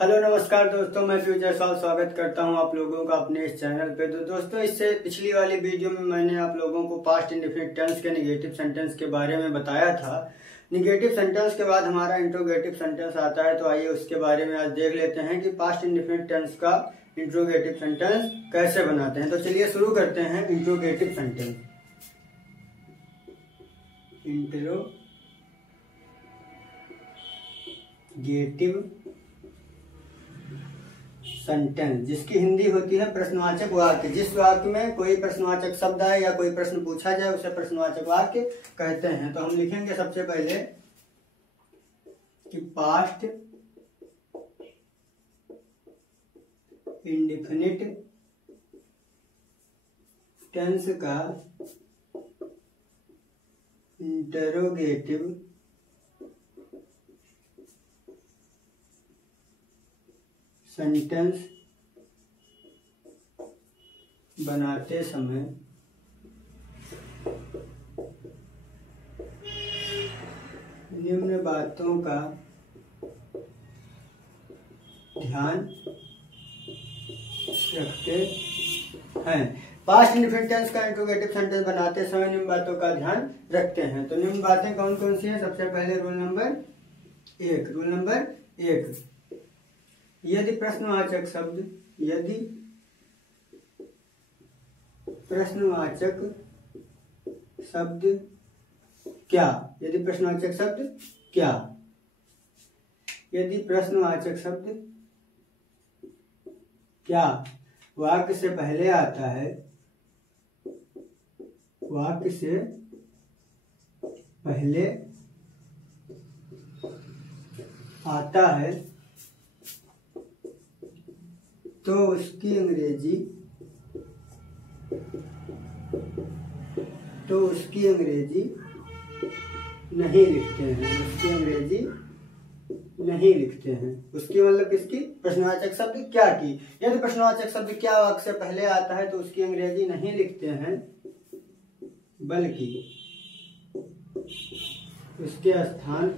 Hello नमस्कार दोस्तों, मैं फ्यूचर साल स्वागत करता हूं आप लोगों का अपने इस चैनल पे। तो दोस्तों, इससे पिछली वाली वीडियो में मैंने आप लोगों को पास्ट इंडेफिनिट टेंस के नेगेटिव सेंटेंस के बारे में बताया था। नेगेटिव सेंटेंस के बाद हमारा इंट्रोगेटिव सेंटेंस आता है, तो आइए उसके बारे में आज देख लेते हैं कि पास्ट इंडेफिनिट टेंस का इंट्रोगेटिव सेंटेंस कैसे बनाते हैं। तो चलिए शुरू करते हैं इंट्रोगेटिव सेंटेंस। इंट्रोगेटिव सेंटेंस, जिसकी हिंदी होती है प्रश्नवाचक वाक्य। जिस वाक्य में कोई प्रश्नवाचक शब्द आए या कोई प्रश्न पूछा जाए उसे प्रश्नवाचक वाक्य कहते हैं। तो हम लिखेंगे सबसे पहले कि पास्ट इंडेफिनिट टेंस का इंटरोगेटिव सेंटेंस बनाते समय निम्न बातों का ध्यान रखते हैं। पास्ट इंडेफिनिट टेंस का इंट्रोगेटिव सेंटेंस बनाते समय निम्न बातों का ध्यान रखते हैं। तो निम्न बातें कौन कौन सी हैं? सबसे पहले रूल नंबर एक, यदि प्रश्नवाचक शब्द क्या, यदि प्रश्नवाचक शब्द क्या वाक्य से पहले आता है, तो उसकी अंग्रेजी नहीं लिखते हैं। उसकी मतलब किसकी? प्रश्नवाचक शब्द क्या की। यदि प्रश्नवाचक शब्द क्या वाक्य से पहले आता है तो उसकी अंग्रेजी नहीं लिखते हैं, बल्कि उसके स्थान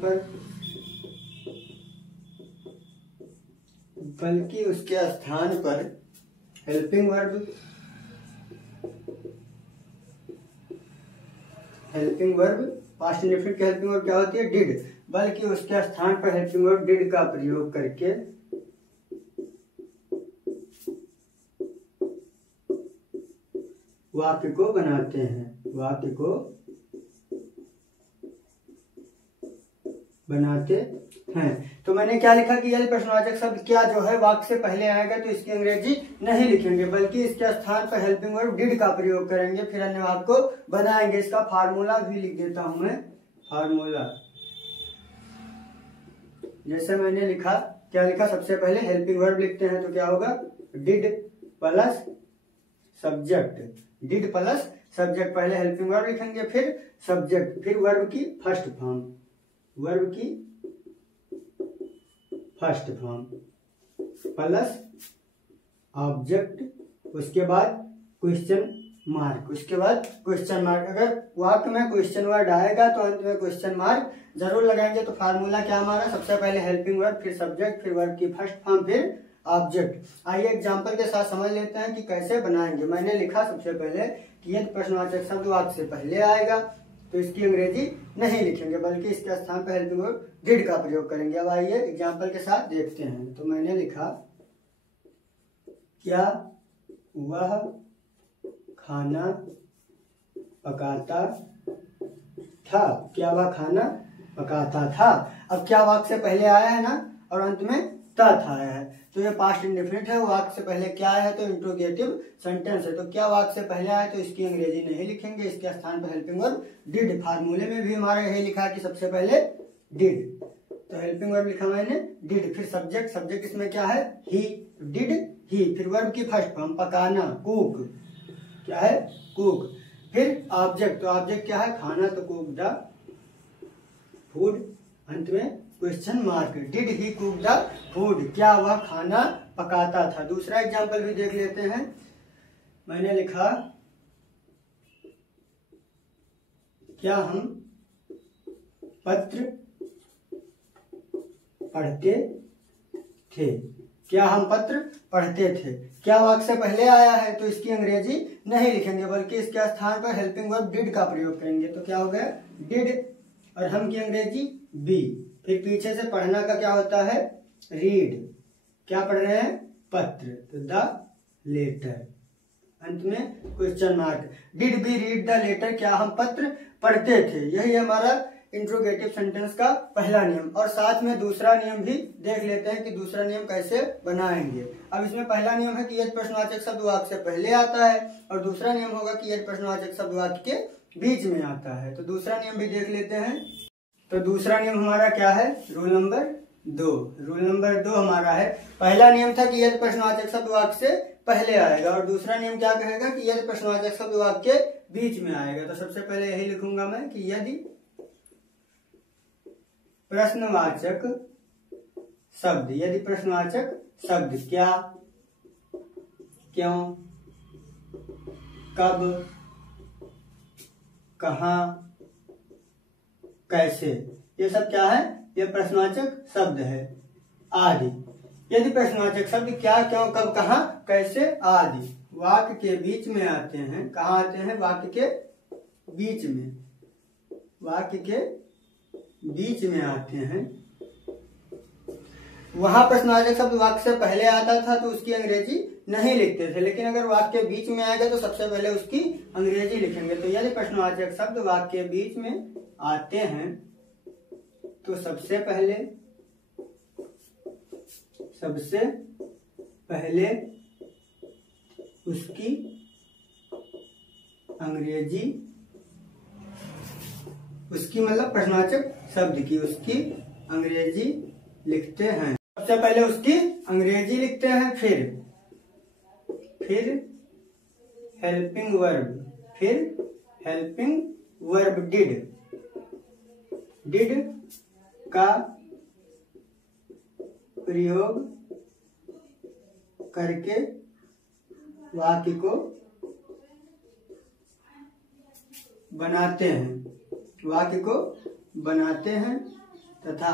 पर हेल्पिंग वर्ब पास्ट इंडेफिनिट की हेल्पिंग वर्ब क्या होती है? डिड। बल्कि उसके स्थान पर हेल्पिंग वर्ब डिड का प्रयोग करके वाक्य को बनाते हैं। तो मैंने क्या लिखा कि यदि प्रश्नवाचक शब्द क्या जो है वाक्य से पहले आएगा तो इसकी अंग्रेजी नहीं लिखेंगे, बल्कि इसके स्थान पर हेल्पिंग वर्ब डिड का प्रयोग करेंगे, फिर अन्य वाक्य को बनाएंगे। इसका फार्मूला भी लिख देता हूं मैं। फार्मूला जैसे मैंने लिखा, क्या लिखा? सबसे पहले हेल्पिंग वर्ब लिखते हैं तो क्या होगा? Did plus subject. पहले हेल्पिंग वर्ब लिखेंगे, फिर सब्जेक्ट, फिर वर्ब की फर्स्ट फॉर्म प्लस ऑब्जेक्ट, उसके बाद क्वेश्चन मार्क। अगर वाक्य में क्वेश्चन वर्ड आएगा तो अंत में क्वेश्चन मार्क जरूर लगाएंगे। तो फार्मूला क्या हमारा? सबसे पहले हेल्पिंग वर्ब, फिर सब्जेक्ट, फिर वर्ब की फर्स्ट फॉर्म, फिर ऑब्जेक्ट। आइए एग्जांपल के साथ समझ लेते हैं कि कैसे बनाएंगे। मैंने लिखा सबसे पहले कि यदि प्रश्नवाचक शब्द वाक्य से पहले आएगा तो इसकी अंग्रेजी नहीं लिखेंगे, बल्कि इसके स्थान पर हेल्पिंग वर्ब डिड का प्रयोग करेंगे। अब आइए एग्जांपल के साथ देखते हैं। तो मैंने लिखा, क्या वह खाना पकाता था। अब क्या वाक्य से पहले आया है ना, और अंत में था आया है, तो ये पास्ट इंडेफिनिट है। वाक्य से पहले क्या है तो इंट्रोगेटिव सेंटेंस है। तो क्या वाक्य से पहले आया तो इसकी अंग्रेजी नहीं लिखेंगे, इसके स्थान पर हेल्पिंग वर्ब डिड। फार्मूले में भी हमारा यही लिखा है कि सबसे पहले डिड, तो हेल्पिंग वर्ब लिखा मैंने डिड, फिर सब्जेक्ट इसमें क्या है? ही, डिड ही, फिर वर्ब की फर्स्ट फॉर्म पकाना, कुक, क्या है? कुक, फिर ऑब्जेक्ट, तो ऑब्जेक्ट क्या है? खाना, तो कुक द फूड, अंत में question mark, did he cook the food, क्या वह खाना पकाता था। दूसरा एग्जाम्पल भी देख लेते हैं। मैंने लिखा, क्या हम पत्र पढ़ते थे। क्या हम पत्र पढ़ते थे। क्या वाक्य से पहले आया है तो इसकी अंग्रेजी नहीं लिखेंगे बल्कि इसके स्थान पर हेल्पिंग वर्ब डिड का प्रयोग करेंगे। तो क्या हो गया डिड और हम की अंग्रेजी बी। फिर पीछे से पढ़ना का क्या होता है रीड। क्या पढ़ रहे हैं पत्र तो द लेटर। अंत में question mark. Did we read the letter. क्या हम पत्र पढ़ते थे। यही हमारा इंट्रोगेटिव सेंटेंस का पहला नियम। और साथ में दूसरा नियम भी देख लेते हैं कि दूसरा नियम कैसे बनाएंगे। अब इसमें पहला नियम है कि यदि प्रश्नवाचक शब्द वाक्य से पहले आता है और दूसरा नियम होगा कि यदि प्रश्नवाचक शब्द वाक्य के बीच में आता है। तो दूसरा नियम भी देख लेते हैं। तो दूसरा नियम हमारा क्या है रूल नंबर 2। रूल नंबर 2 हमारा है पहला नियम था कि यदि प्रश्नवाचक शब्द वाक्य से पहले आएगा और दूसरा नियम क्या कहेगा कि यदि प्रश्नवाचक शब्द वाक्य के बीच में आएगा। तो सबसे पहले यही लिखूंगा मैं कि यदि प्रश्नवाचक शब्द क्या क्यों कब कहाँ कैसे ये सब क्या है ये प्रश्नवाचक शब्द है आदि। यदि प्रश्नवाचक शब्द क्या क्यों कब कहाँ कैसे आदि वाक्य के बीच में आते हैं। कहाँ आते हैं वाक्य के बीच में। वाक्य के बीच में आते हैं वहां प्रश्नवाचक शब्द वाक्य से पहले आता था तो उसकी अंग्रेजी नहीं लिखते थे। लेकिन अगर वाक्य के बीच में आएगा तो सबसे पहले उसकी अंग्रेजी लिखेंगे। तो यदि प्रश्नवाचक शब्द वाक्य के बीच में आते हैं तो सबसे पहले उसकी अंग्रेजी उसकी मतलब प्रश्नवाचक शब्द की उसकी अंग्रेजी लिखते हैं। सबसे पहले उसकी अंग्रेजी लिखते हैं फिर हेल्पिंग वर्ब डिड का प्रयोग करके वाक्य को बनाते हैं तथा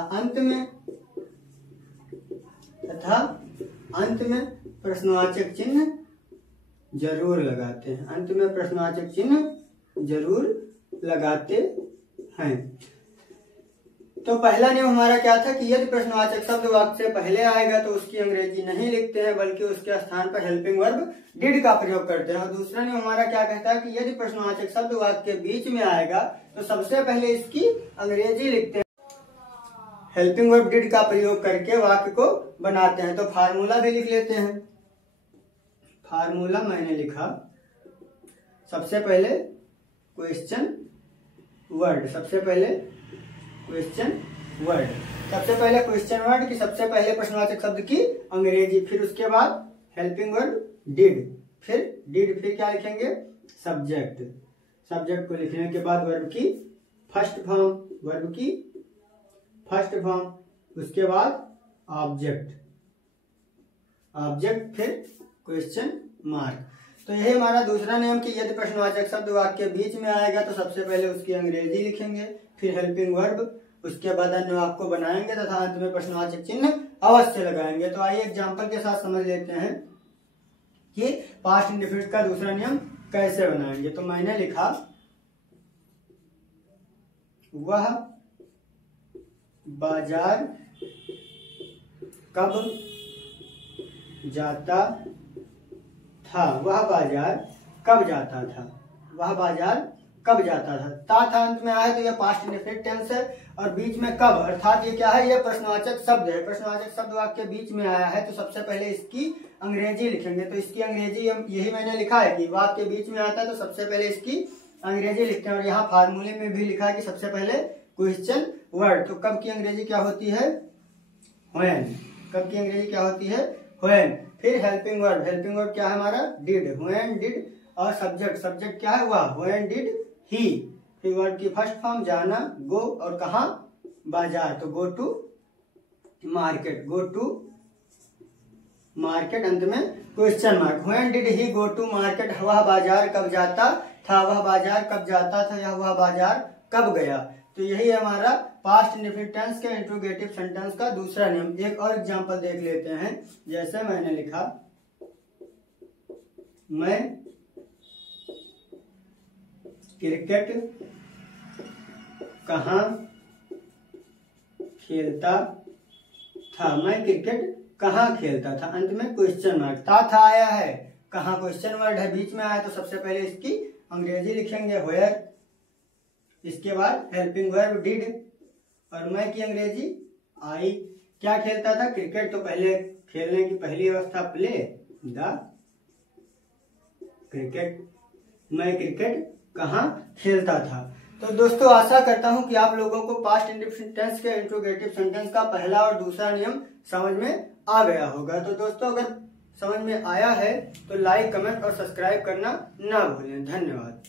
अंत में प्रश्नवाचक चिन्ह जरूर लगाते हैं। तो पहला नियम हमारा क्या था कि यदि प्रश्नवाचक शब्द वाक्य से पहले आएगा तो उसकी अंग्रेजी नहीं लिखते हैं बल्कि उसके स्थान पर हेल्पिंग वर्ब डिड का प्रयोग करते हैं। और दूसरा नियम हमारा क्या कहता है कि यदि प्रश्नवाचक शब्द वाक्य के बीच में आएगा तो सबसे पहले इसकी अंग्रेजी लिखते हैं हेल्पिंग वर्ब डिड का प्रयोग करके वाक्य को बनाते हैं। तो फार्मूला भी लिख लेते हैं। फार्मूला मैंने लिखा सबसे पहले क्वेश्चन वर्ड कि सबसे पहले प्रश्नवाचक शब्द की अंग्रेजी फिर उसके बाद हेल्पिंग वर्ब डिड फिर क्या लिखेंगे सब्जेक्ट को लिखने के बाद वर्ब की फर्स्ट फॉर्म उसके बाद ऑब्जेक्ट फिर क्वेश्चन मार्क। तो यही हमारा दूसरा नियम कि यदि प्रश्नवाचक शब्द वाक्य के बीच में आएगा तो सबसे पहले उसकी अंग्रेजी लिखेंगे फिर हेल्पिंग वर्ब उसके बाद अन्य वाक्य को बनाएंगे तथा अंत में प्रश्नवाचक चिन्ह अवश्य लगाएंगे। तो आइए एग्जाम्पल के साथ समझ लेते हैं कि पास्ट इंडेफिनिट का दूसरा नियम कैसे बनाएंगे। तो मैंने लिखा वह बाजार कब जाता था। ता था अंत में आया तो यह पास्ट इंडेफिनिट टेंस है और बीच में कब अर्थात ये क्या है यह प्रश्नवाचक शब्द है। प्रश्नवाचक शब्द वाक्य के बीच में आया है तो सबसे पहले इसकी अंग्रेजी लिखेंगे। तो इसकी अंग्रेजी यही मैंने लिखा है कि वाक्य के बीच में आता है तो सबसे पहले इसकी अंग्रेजी लिखते हैं। और यहाँ फार्मूले में भी लिखा है कि सबसे पहले क्वेश्चन वर्ड। तो कब की अंग्रेजी क्या होती है व्हेन। फिर हेल्पिंग वर्ब क्या है हमारा डिड व्हेन डिड और सब्जेक्ट क्या है वह व्हेन डिड ही। फिर वर्ब की फर्स्ट फॉर्म जाना गो और कहाँ बाजार तो गो टू मार्केट अंत में question mark. When did he go to market वह बाजार कब जाता था या वह बाजार कब गया। तो यही है हमारा पास्ट इंडेफिनिट टेंस के इंट्रोगेटिव सेंटेंस का दूसरा नियम। एक और एग्जांपल देख लेते हैं। जैसे मैंने लिखा, मैं क्रिकेट कहाँ खेलता था। मैं क्रिकेट कहाँ खेलता था, अंत में क्वेश्चन मार्क, था आया है, कहाँ क्वेश्चन वर्ड है बीच में आया, तो सबसे पहले इसकी अंग्रेजी लिखेंगे वेयर, इसके बाद हेल्पिंग वर्ब डिड, और मैं की अंग्रेजी आई। क्या खेलता था, क्रिकेट, तो पहले खेलने की पहली अवस्था प्ले द क्रिकेट, मैं क्रिकेट कहाँ खेलता था। तो दोस्तों आशा करता हूं कि आप लोगों को पास्ट इंडेफिनिट टेंस के इंट्रोगेटिव सेंटेंस का पहला और दूसरा नियम समझ में आ गया होगा। तो दोस्तों अगर समझ में आया है तो लाइक, कमेंट और सब्सक्राइब करना ना भूलें। धन्यवाद।